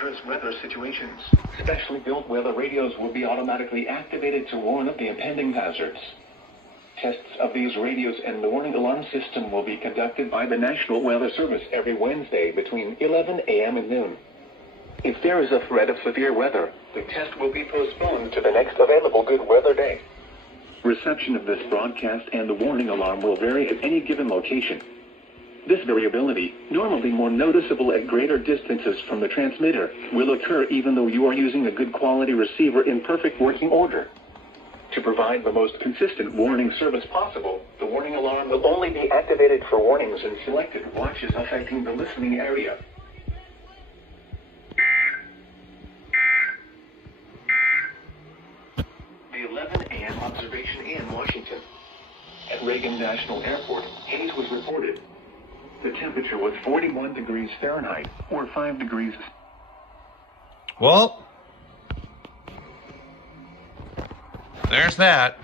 dangerous weather situations. Specially built weather radios will be automatically activated to warn of the impending hazards. Tests of these radios and the warning alarm system will be conducted by the National Weather Service every Wednesday between 11 a.m. and noon. If there is a threat of severe weather, the test will be postponed to the next available good weather day. Reception of this broadcast and the warning alarm will vary at any given location. This variability, normally more noticeable at greater distances from the transmitter, will occur even though you are using a good quality receiver in perfect working order. To provide the most consistent warning service possible, the warning alarm will only be activated for warnings in selected watches affecting the listening area. The 11 a.m. observation in Washington. At Reagan National Airport, haze was reported. The temperature was 41 degrees Fahrenheit, or 5 degrees. Well, there's that.